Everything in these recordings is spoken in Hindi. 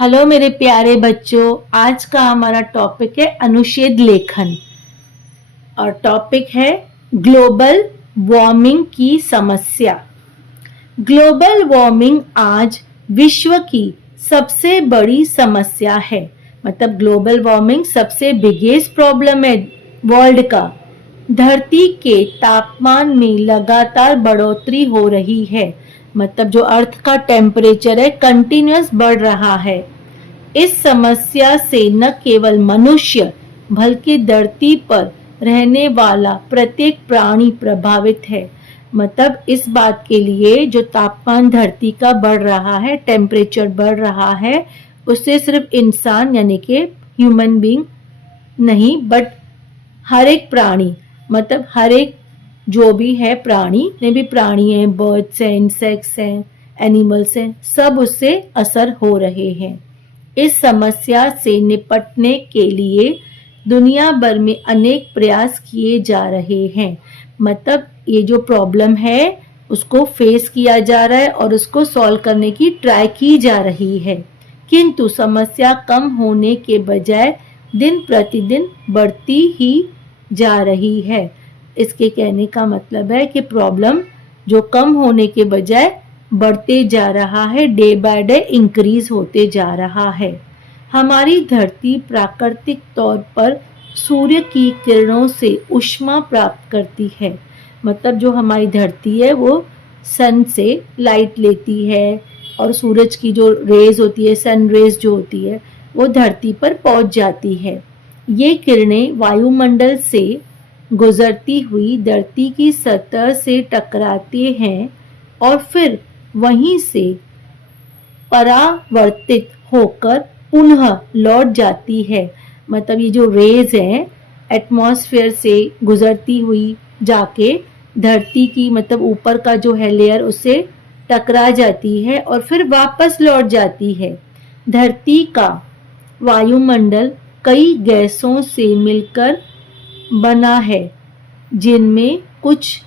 हेलो मेरे प्यारे बच्चों, आज का हमारा टॉपिक है अनुच्छेद लेखन और टॉपिक है ग्लोबल वार्मिंग की समस्या। ग्लोबल वार्मिंग आज विश्व की सबसे बड़ी समस्या है। मतलब ग्लोबल वार्मिंग सबसे बिगेस्ट प्रॉब्लम है वर्ल्ड का। धरती के तापमान में लगातार बढ़ोतरी हो रही है। मतलब जो अर्थ का टेम्परेचर है कंटिन्यूअस बढ़ रहा है। इस समस्या से न केवल मनुष्य बल्कि धरती पर रहने वाला प्रत्येक प्राणी प्रभावित है। मतलब इस बात के लिए जो तापमान धरती का बढ़ रहा है, टेम्परेचर बढ़ रहा है, उससे सिर्फ इंसान यानी कि ह्यूमन बीइंग नहीं बट हर एक प्राणी, मतलब हर एक जो भी है प्राणी, ने भी प्राणी हैं, बर्ड्स हैं, इंसेक्ट्स हैं, एनिमल्स हैं, सब उससे असर हो रहे हैं। इस समस्या से निपटने के लिए दुनिया भर में अनेक प्रयास किए जा रहे हैं। मतलब ये जो प्रॉब्लम है उसको फेस किया जा रहा है और उसको सॉल्व करने की ट्राई की जा रही है, किंतु समस्या कम होने के बजाय दिन प्रतिदिन बढ़ती ही जा रही है। इसके कहने का मतलब है कि प्रॉब्लम जो कम होने के बजाय बढ़ते जा रहा है, डे बाय डे इंक्रीज होते जा रहा है। हमारी धरती प्राकृतिक तौर पर सूर्य की किरणों से ऊष्मा प्राप्त करती है। मतलब जो हमारी धरती है वो सन से लाइट लेती है और सूरज की जो रेज होती है, सन रेज जो होती है, वो धरती पर पहुंच जाती है। ये किरणें वायुमंडल से गुजरती हुई धरती की सतह से टकराते हैं और फिर वहीं से परावर्तित होकर पुनः लौट जाती है। मतलब ये जो रेज हैं एटमॉस्फेयर से गुजरती हुई जाके धरती की, मतलब ऊपर का जो है लेयर, उससे टकरा जाती है और फिर वापस लौट जाती है। धरती का वायुमंडल कई गैसों से मिलकर बना है, जिनमें कुछ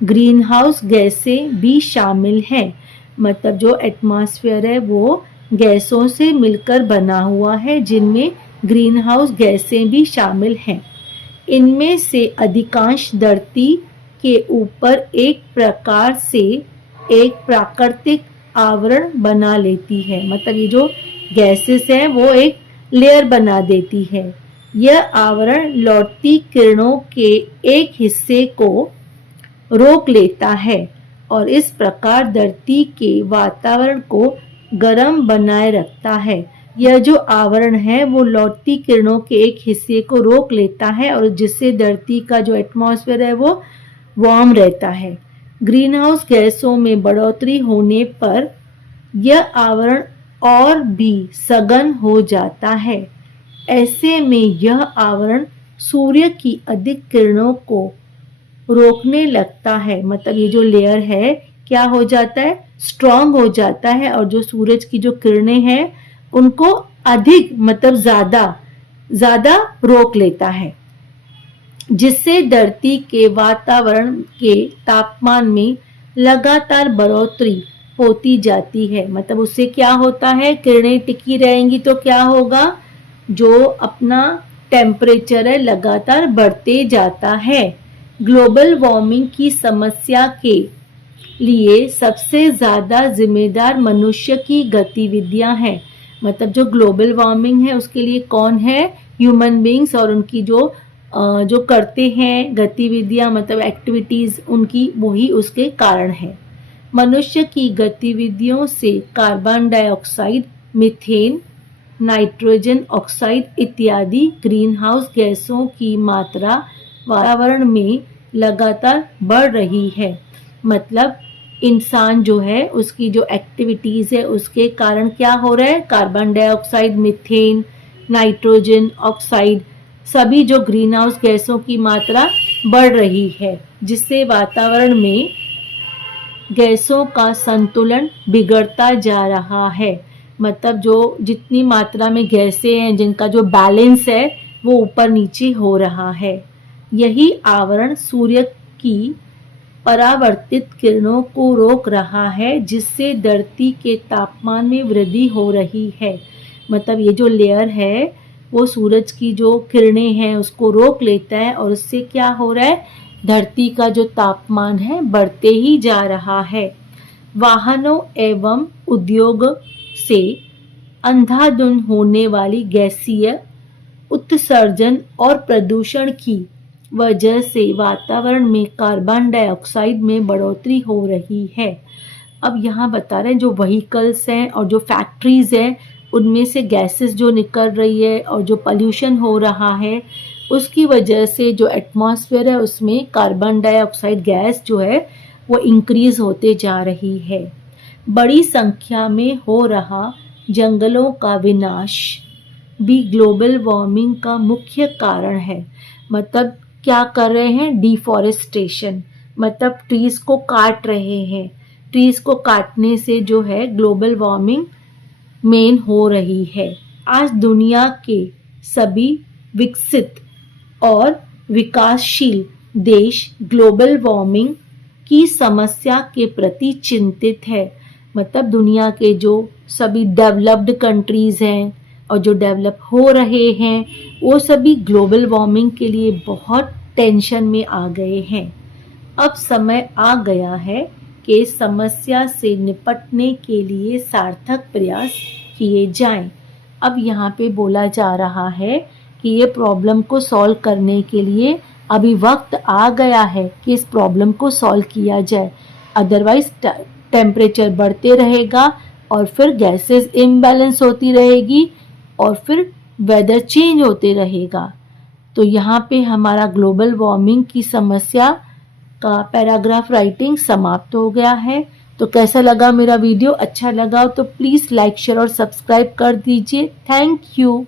ग्रीन हाउस गैसें भी शामिल हैं। मतलब जो एटमॉस्फेयर है वो गैसों से मिलकर बना हुआ है, जिनमें ग्रीन हाउस गैसें भी शामिल हैं। इनमें से अधिकांश धरती के ऊपर एक प्रकार से एक प्राकृतिक आवरण बना लेती है। मतलब ये जो गैसेस हैं वो एक लेयर बना देती है। यह आवरण लौटती किरणों के एक हिस्से को रोक लेता है और इस प्रकार धरती के वातावरण को गर्म बनाए रखता है। यह जो आवरण है वो लौटती किरणों के एक हिस्से को रोक लेता है और जिससे धरती का जो एटमॉस्फेयर है वो वार्म रहता है। ग्रीन हाउस गैसों में बढ़ोतरी होने पर यह आवरण और भी सघन हो जाता है। ऐसे में यह आवरण सूर्य की अधिक किरणों को रोकने लगता है। मतलब ये जो लेयर है क्या हो जाता है, स्ट्रांग हो जाता है और जो सूरज की जो किरणें हैं उनको अधिक, मतलब ज्यादा रोक लेता है, जिससे धरती के वातावरण के तापमान में लगातार बढ़ोतरी होती जाती है। मतलब उससे क्या होता है, किरणें टिकी रहेंगी तो क्या होगा, जो अपना टेम्परेचर है लगातार बढ़ते जाता है। ग्लोबल वार्मिंग की समस्या के लिए सबसे ज़्यादा जिम्मेदार मनुष्य की गतिविधियां हैं। मतलब जो ग्लोबल वार्मिंग है उसके लिए कौन है, ह्यूमन बीइंग्स, और उनकी जो करते हैं गतिविधियां, मतलब एक्टिविटीज़ उनकी, वही उसके कारण है। मनुष्य की गतिविधियों से carbon dioxide, methane, nitrogen oxide इत्यादि ग्रीन हाउस गैसों की मात्रा वातावरण में लगातार बढ़ रही है। मतलब इंसान जो है उसकी जो एक्टिविटीज़ है उसके कारण क्या हो रहा है, carbon dioxide, methane, nitrogen oxide, सभी जो ग्रीन हाउस गैसों की मात्रा बढ़ रही है, जिससे वातावरण में गैसों का संतुलन बिगड़ता जा रहा है। मतलब जो जितनी मात्रा में गैसें हैं जिनका जो बैलेंस है वो ऊपर नीचे हो रहा है। यही आवरण सूर्य की परावर्तित किरणों को रोक रहा है, जिससे धरती के तापमान में वृद्धि हो रही है। मतलब ये जो लेयर है वो सूरज की जो किरणें हैं उसको रोक लेता है और उससे क्या हो रहा है, धरती का जो तापमान है बढ़ते ही जा रहा है। वाहनों एवं उद्योग से अंधाधुंध होने वाली गैसीय उत्सर्जन और प्रदूषण की वजह से वातावरण में कार्बन डाइऑक्साइड में बढ़ोतरी हो रही है। अब यहाँ बता रहे हैं जो व्हीकल्स हैं और जो फैक्ट्रीज हैं उनमें से गैसेस जो निकल रही है और जो पॉल्यूशन हो रहा है उसकी वजह से जो एटमॉस्फेयर है उसमें कार्बन डाइऑक्साइड गैस जो है वो इंक्रीज होते जा रही है। बड़ी संख्या में हो रहा जंगलों का विनाश भी ग्लोबल वार्मिंग का मुख्य कारण है। मतलब क्या कर रहे हैं, डिफॉरेस्टेशन, मतलब ट्रीज को काट रहे हैं। ट्रीज को काटने से जो है ग्लोबल वार्मिंग मेन हो रही है। आज दुनिया के सभी विकसित और विकासशील देश ग्लोबल वार्मिंग की समस्या के प्रति चिंतित है। मतलब दुनिया के जो सभी डेवलप्ड कंट्रीज हैं और जो डेवलप हो रहे हैं वो सभी ग्लोबल वार्मिंग के लिए बहुत टेंशन में आ गए हैं। अब समय आ गया है कि समस्या से निपटने के लिए सार्थक प्रयास किए जाएं। अब यहाँ पे बोला जा रहा है कि ये प्रॉब्लम को सॉल्व करने के लिए अभी वक्त आ गया है कि इस प्रॉब्लम को सॉल्व किया जाए, अदरवाइज टेम्परेचर बढ़ते रहेगा और फिर गैसेस इम्बैलेंस होती रहेगी और फिर वेदर चेंज होते रहेगा। तो यहाँ पे हमारा ग्लोबल वार्मिंग की समस्या का पैराग्राफ राइटिंग समाप्त हो गया है। तो कैसा लगा मेरा वीडियो, अच्छा लगा तो प्लीज़ लाइक शेयर और सब्सक्राइब कर दीजिए। Thank you.